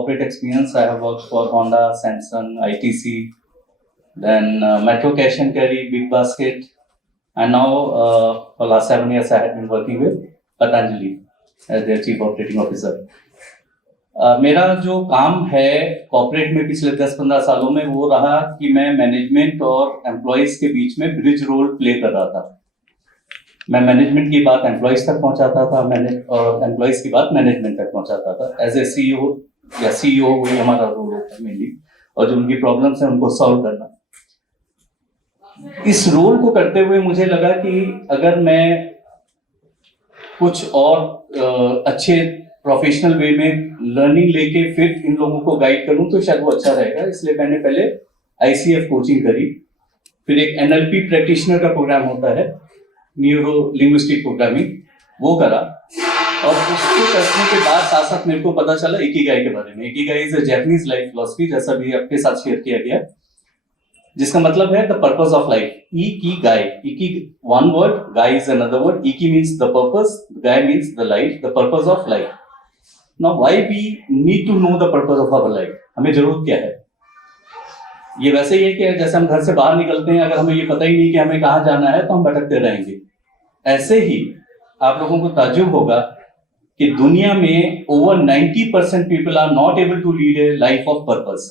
Corporate experience, I have worked for Honda, Samsung, ITC, then Metro Cash and Carry, Big Basket, and now for last 7 years I have been working with Patanjali as their Chief Operating Officer. मेरा जो काम है corporate में पिछले 10-15 सालों में वो रहा कि मैं मैनेजमेंट और एम्प्लॉइज के बीच में ब्रिज रोल प्ले कर रहा था। मैं मैनेजमेंट की बात एम्प्लॉइज तक पहुंचाता था, और एम्प्लॉइज की बात मैनेजमेंट तक पहुंचाता था। एज ए सीईओ या सीईओ वही हमारा रोल होता है मेनली, और जो उनकी प्रॉब्लम्स है उनको सॉल्व करना। इस रोल को करते हुए मुझे लगा कि अगर मैं कुछ और अच्छे प्रोफेशनल वे में लर्निंग लेके फिर इन लोगों को गाइड करूं तो शायद वो अच्छा रहेगा। इसलिए मैंने पहले आईसीएफ कोचिंग करी, फिर एक एनएलपी प्रैक्टिशनर का प्रोग्राम होता है, न्यूरो लिंग्विस्टिक प्रोग्रामिंग, वो करा। और उसको करने के बाद साथ साथ मेरे को पता चला इकिगाई के बारे में। Ikigai is a Japanese life philosophy, जैसा भी आपके साथ शेयर किया गया, जिसका मतलब है the purpose of life. Ikigai, iki one word, gai is another word. Iki means the purpose, gai means the life, the purpose of life. Now why we need to know the purpose of our life? हमें जरूरत क्या है? ये वैसे ही है कि जैसे हम घर से बाहर निकलते हैं, अगर हमें ये पता ही नहीं कि हमें कहाँ जाना है तो हम भटकते रहेंगे। ऐसे ही आप लोगों को ताज्जुब होगा कि दुनिया में over 90% people are not able to lead a life of purpose.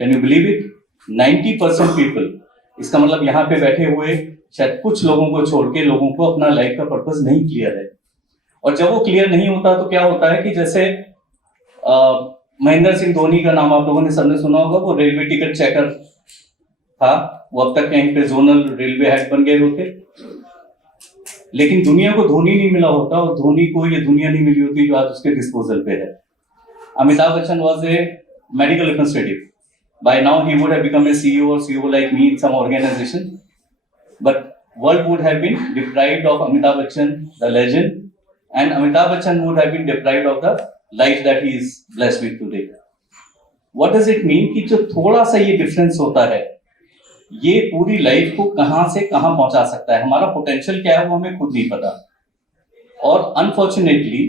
Can you believe it? 90% people. इसका मतलब यहाँ पे बैठे हुए शायद कुछ लोगों को छोड़ के लोगों को अपना लाइफ का पर्पस नहीं क्लियर है। और जब वो क्लियर नहीं होता तो क्या होता है कि जैसे महेंद्र सिंह धोनी का नाम आप लोगों ने सबने सुना होगा, वो रेलवे टिकट चेकर था, वो अब तक कहीं पे जोनल रेलवे हेड बन गए होते, लेकिन दुनिया को धोनी नहीं मिला होता और धोनी को ये दुनिया नहीं मिली होती जो आज उसके डिस्पोजल पे है। Amitabh Bachchan was a medical representative. By now he would have become a CEO or CEO like me in some organization, but world would have been deprived of Amitabh Bachchan, the legend, and Amitabh Bachchan would have been deprived of the life that he is blessed with today. What does it mean कि जो थोड़ा सा ये difference होता है, ये पूरी life को कहां से कहां पहुंचा सकता है। हमारा पोटेंशियल क्या है वो हमें खुद नहीं पता। और अनफॉर्चुनेटली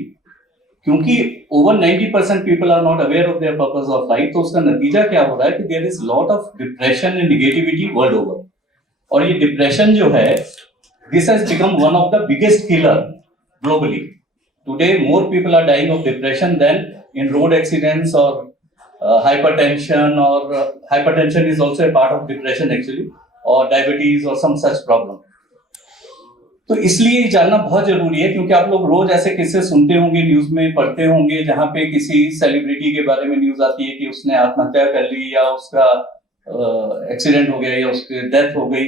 क्योंकि over 90% people are not aware of their purpose of life, तो उसका नतीजा क्या हो रहा है कि there is lot of depression and negativity world over. और ये डिप्रेशन जो है, this has become one of the biggest killer globally. Today more people are dying of depression than in road accidents और hypertension, or hypertension is also a part of depression actually, or diabetes or some such problem. तो इसलिए जानना बहुत जरूरी है, क्योंकि आप लोग रोज ऐसे किस्से सुनते होंगे, न्यूज में पढ़ते होंगे, जहां पे किसी सेलिब्रिटी के बारे में न्यूज आती है कि उसने आत्महत्या कर ली या उसका एक्सीडेंट हो गया या उसकी डेथ हो गई।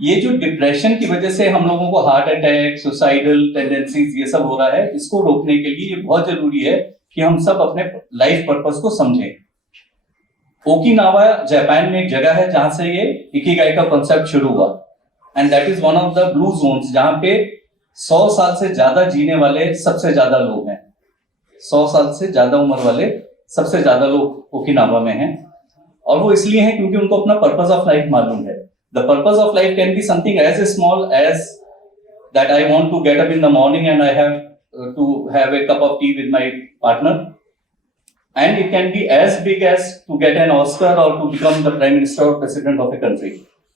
ये जो डिप्रेशन की वजह से हम लोगों को हार्ट अटैक, सुसाइडल टेंडेंसीज, ये सब हो रहा है, इसको रोकने के लिए ये बहुत जरूरी है कि हम सब अपने लाइफ पर्पस को समझें। ओकिनावा जापान में एक जगह है जहां से ये इकिगाई का कॉन्सेप्ट शुरू हुआ, and that is one of the blue zones, जहां पे 100 साल से ज्यादा जीने वाले सबसे ज्यादा लोग हैं। 100 साल से ज्यादा उम्र वाले सबसे ज्यादा लोग ओकिनावा में हैं, और वो इसलिए हैं क्योंकि उनको अपना पर्पस ऑफ लाइफ मालूम है। The purpose of life can be something as small as that I want to get up in the morning and I have to have a cup of tea with my partner, and it can be as big as to get an Oscar or to become the prime minister or president of a country.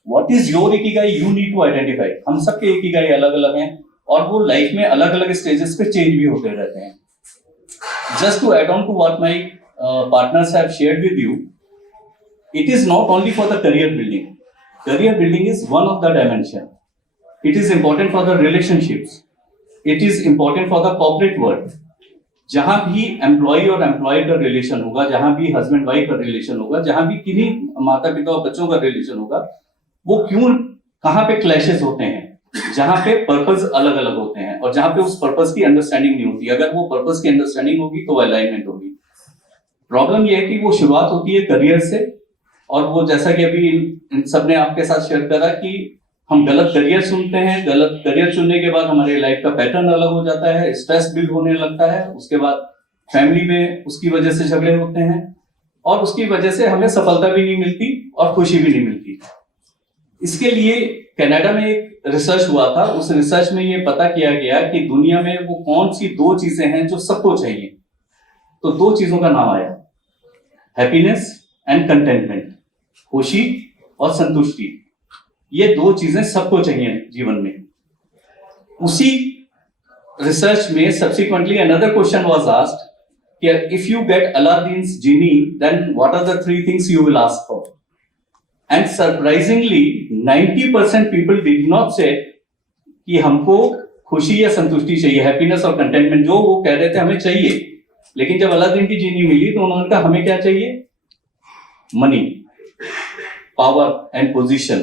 What is your ikigai? You need to identify. हम सबके ikigai अलग अलग हैं और वो life में अलग अलग स्टेजेस पे चेंज भी होते रहते हैं। Just to add on to what my partners have shared with you, it is not only for the career building. Career building is one of the dimension. It is important for the relationships. It is important for the corporate world. जहां भी employ और employ का relation होगा, जहां भी husband wife का relation होगा, जहां भी किन्हीं माता पिता और बच्चों का रिलेशन होगा, वो क्यों, कहां पे क्लैशेस होते हैं? जहां पे पर्पस अलग अलग होते हैं और जहां पे उस पर्पस की अंडरस्टैंडिंग नहीं होती। अगर वो पर्पस की अंडरस्टैंडिंग होगी तो अलाइनमेंट होगी। प्रॉब्लम ये है कि वो शुरुआत होती है करियर से, और वो जैसा कि अभी इन सबने आपके साथ शेयर करा कि हम गलत करियर चुनते हैं। गलत करियर चुनने के बाद हमारे लाइफ का पैटर्न अलग हो जाता है, स्ट्रेस बिल्ड होने लगता है, उसके बाद फैमिली में उसकी वजह से झगड़े होते हैं, और उसकी वजह से हमें सफलता भी नहीं मिलती और खुशी भी नहीं मिलती। इसके लिए कनाडा में एक रिसर्च हुआ था। उस रिसर्च में ये पता किया गया कि दुनिया में वो कौन सी 2 चीजें हैं जो सबको चाहिए। तो 2 चीजों का नाम आया, हैप्पीनेस एंड कंटेंटमेंट, खुशी और संतुष्टि, ये 2 चीजें सबको चाहिए जीवन में। उसी रिसर्च में subsequently another question was asked कि if you get Aladdin's genie then what are the 3 things you will ask for, and surprisingly 90% people did not say कि हमको खुशी या संतुष्टि चाहिए, हैप्पीनेस और कंटेंटमेंट, जो वो कह रहे थे हमें चाहिए। लेकिन जब अलादीन की जीनी मिली तो उन्होंने कहा हमें क्या चाहिए? Money, power and position,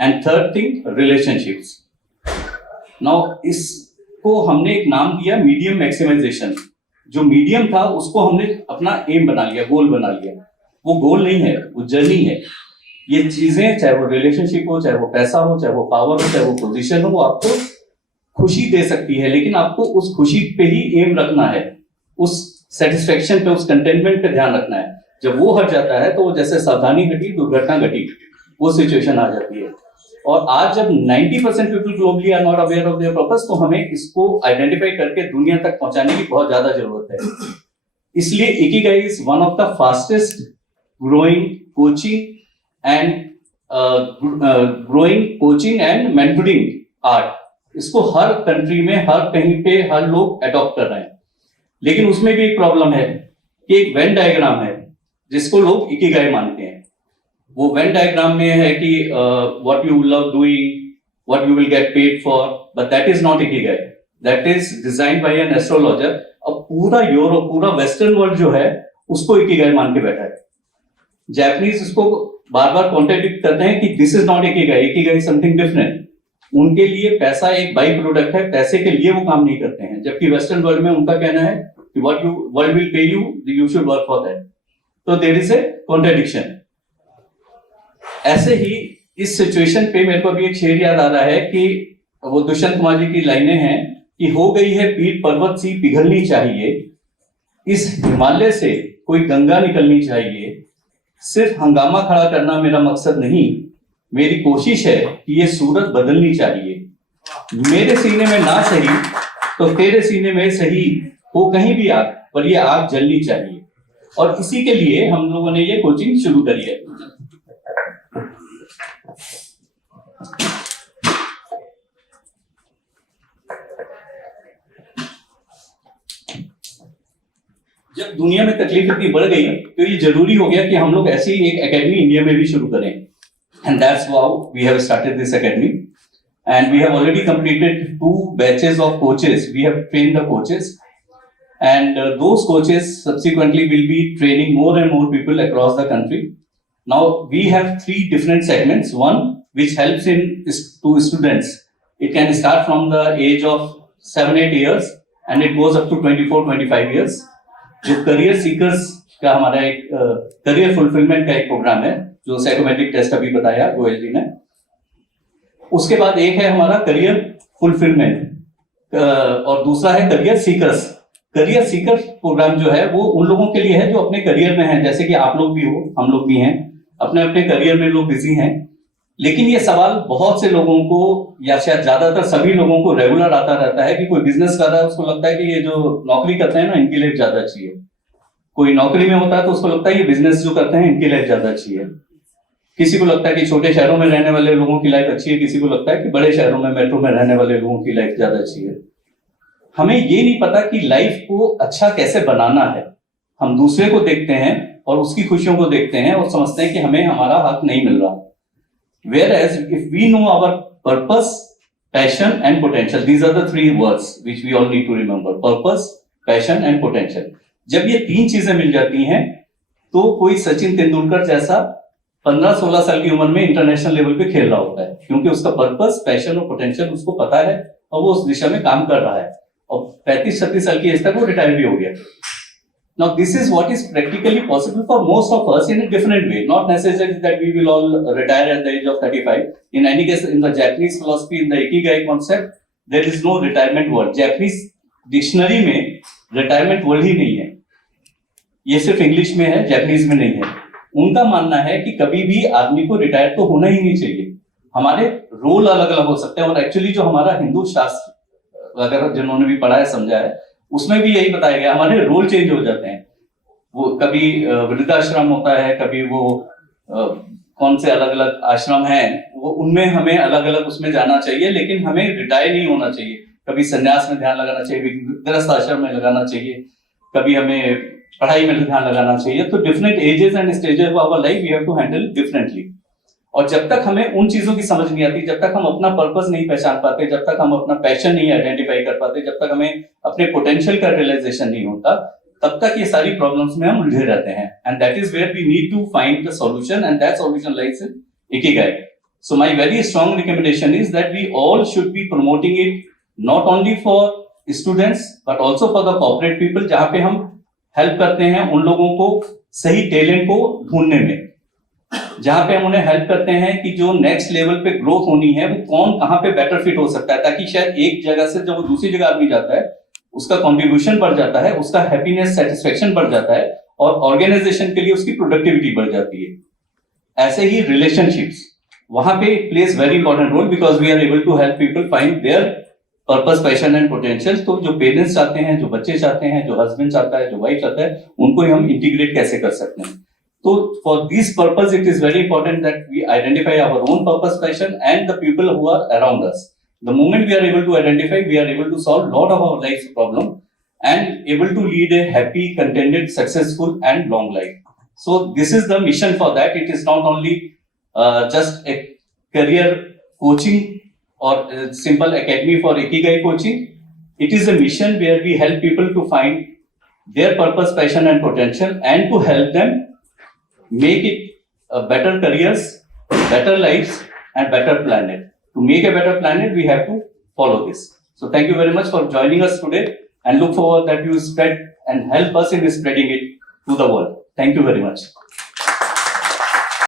and third thing relationships. Now इसको हमने एक नाम दिया मीडियम मैक्सिमाइजेशन। जो मीडियम था उसको हमने अपना एम बना लिया, गोल बना लिया। वो गोल नहीं है, वो जर्नी है। ये चीजें, चाहे वो रिलेशनशिप हो, चाहे वो पैसा हो, चाहे वो पावर हो, चाहे वो पोजीशन हो, वो आपको खुशी दे सकती है, लेकिन आपको उस खुशी पे ही एम रखना है, उस सेटिस्फेक्शन पे, उस कंटेनमेंट पे ध्यान रखना है। जब वो हट जाता है तो वो जैसे सावधानी घटी दुर्घटना घटी, वो सिचुएशन आ जाती है। और आज जब 90% people globally are not aware of their purpose, तो हमें इसको आइडेंटिफाई करके दुनिया तक पहुंचाने की बहुत ज्यादा जरूरत है। इसलिए Ikigai is one of the fastest growing coaching and mentoring art. इसको हर कंट्री में, हर कहीं पे हर लोग अडॉप्ट कर रहे हैं। लेकिन उसमें भी एक प्रॉब्लम है कि एक वेन डायग्राम है जिसको लोग इकिगाई मानते हैं। वो वेन डायग्राम में है कि what you love doing, what you will get paid for, but that is not ikigai, that is designed by an astrologer. अब पूरा यूरोप, पूरा वेस्टर्न वर्ल्ड जो है उसको इकिगाई मान के बैठा है। जापानीज इसको बार बार कॉन्ट्रडिक्ट करते हैं कि this is not Ikigai, Ikigai something different. उनके लिए पैसा एक बाई प्रोडक्ट है, पैसे के लिए वो काम नहीं करते हैं। जबकि वेस्टर्न वर्ल्ड में उनका कहना है कि what you world will pay you, you should work for that. तो देयर इज ए कॉन्ट्रडिक्शन। ऐसे ही इस सिचुएशन पे मेरे को अभी एक शेर याद आ रहा है कि वो दुष्यंत कुमार जी की लाइनें हैं कि हो गई है पीर पर्वत सी पिघलनी चाहिए, इस हिमालय से कोई गंगा निकलनी चाहिए, सिर्फ हंगामा खड़ा करना मेरा मकसद नहीं, मेरी कोशिश है कि ये सूरत बदलनी चाहिए। मेरे सीने में ना सही तो तेरे सीने में सही हो कहीं भी आग, पर ये आग जलनी चाहिए। और इसी के लिए हम लोगों ने ये कोचिंग शुरू करी है। जब दुनिया में तकलीफ इतनी बढ़ गई तो ये जरूरी हो गया कि हम लोग ऐसी एक एकेडमी इंडिया में भी शुरू करें। And that's how we have started this academy, and we have already completed 2 batches of coaches. We have trained the coaches, and those coaches subsequently will be training more and more people across the country. Now we have 3 different segments. One which helps to students. It can start from the age of 7-8 years and it goes up to 24-25 years. जो career seekers का हमारा एक career fulfillment का एक programme है, जो psychometric test अभी बताया गोयल जी ने। उसके बाद एक है हमारा career fulfillment और दूसरा है career seekers। Career seeker programme जो है वो उन लोगों के लिए है जो अपने करियर में हैं, जैसे कि आप लोग भी हो, हम लोग भी हैं, अपने अपने करियर में लोग बिजी हैं। लेकिन ये सवाल बहुत से लोगों को, या शायद ज्यादातर सभी लोगों को रेगुलर आता रहता है कि कोई बिजनेस कर रहा है, उसको लगता है कि ये जो नौकरी करते हैं ना, इनकी लाइफ ज्यादा अच्छी है। कोई नौकरी में होता है तो उसको लगता है ये बिजनेस जो करते हैं इनकी लाइफ ज्यादा अच्छी है। किसी को लगता है कि छोटे शहरों में रहने वाले लोगों की लाइफ अच्छी है, किसी को लगता है कि बड़े शहरों में, मेट्रो में रहने वाले लोगों की लाइफ ज्यादा अच्छी है। हमें ये नहीं पता कि लाइफ को अच्छा कैसे बनाना है। हम दूसरे को देखते हैं और उसकी खुशियों को देखते हैं और समझते हैं कि हमें हमारा हक नहीं मिल रहा। Whereas if we know our purpose, passion and potential, these are the 3 words which we all need to remember: purpose, passion and potential. जब ये 3 चीजें मिल जाती हैं तो कोई सचिन तेंदुलकर जैसा 15-16 साल की उम्र में इंटरनेशनल लेवल पे खेल रहा होता है, क्योंकि उसका पर्पस, पैशन और पोटेंशियल उसको पता है और वो उस दिशा में काम कर रहा है। और 35-36 साल की एज तक वो रिटायर भी हो गया। Now this is what is practically possible for most of us in a different way, not necessarily that we will all retire at the age of 35. In any case, in the Japanese philosophy, in the Ikigai concept, there is no retirement word. Japanese dictionary में retirement word ही नहीं है, ये सिर्फ English में है, Japanese में नहीं है। उनका मानना है कि कभी भी आदमी को रिटायर तो होना ही नहीं चाहिए। हमारे रोल अलग अलग हो सकते हैं, और एक्चुअली जो हमारा हिंदू शास्त्र, अगर जिन्होंने भी पढ़ा है, समझा है, उसमें भी यही बताया गया, हमारे रोल चेंज हो जाते हैं। वो कभी वृद्धाश्रम होता है, कभी वो कौन से अलग अलग आश्रम हैं, वो उनमें हमें अलग अलग उसमें जाना चाहिए, लेकिन हमें रिटायर नहीं होना चाहिए। कभी संन्यास में ध्यान लगाना चाहिए, गृहस्थ आश्रम में लगाना चाहिए, कभी हमें पढ़ाई में ध्यान लगाना चाहिए। तो different ages and stages of our life we have to handle differently. और जब तक हमें उन चीजों की समझ नहीं आती, जब तक हम अपना पर्पस नहीं पहचान पाते, जब तक हम अपना पैशन नहीं आइडेंटिफाई कर पाते, जब तक हमें अपने पोटेंशियल का रियलाइजेशन नहीं होता, तब तक ये सारी प्रॉब्लम्स में हम उलझे रहते हैं। And that is where we need to find the solution, and that solution lies in ikigai. So my very strong recommendation is that we all should be promoting it not only for students but also for the corporate people, जहां पे हम help करते हैं उन लोगों को सही talent को ढूंढने में, जहां पे हम उन्हें हेल्प करते हैं कि जो नेक्स्ट लेवल पे ग्रोथ होनी है वो कौन कहां पे बेटर फिट हो सकता है, ताकि शायद एक जगह से जब वो दूसरी जगह आदमी जाता है उसका कंट्रीब्यूशन बढ़ जाता है, उसका हैप्पीनेस सेटिस्फेक्शन बढ़ जाता है और ऑर्गेनाइजेशन के लिए उसकी प्रोडक्टिविटी बढ़ जाती है। ऐसे ही रिलेशनशिप्स, वहां पे plays very important role because we are able to help people find their purpose, passion and potential. तो जो पेरेंट्स चाहते हैं, जो बच्चे चाहते हैं, जो हस्बैंड चाहता है, जो वाइफ चाहता है, उनको ही हम इंटीग्रेट कैसे कर सकते हैं। तो for this purpose it is very important that we identify our own purpose, passion and the people who are around us. The moment we are able to identify, we are able to solve lot of our life's problem and able to lead a happy, contented, successful and long life. So this is the mission for that. It is not only just a career coaching or a simple academy for Ikigai coaching. It is a mission where we help people to find their purpose, passion and potential and to help them make it better careers, better lives and better planet. To make a better planet, we have to follow this. So thank you very much for joining us today and look forward that you spread and help us in spreading it to the world. Thank you very much.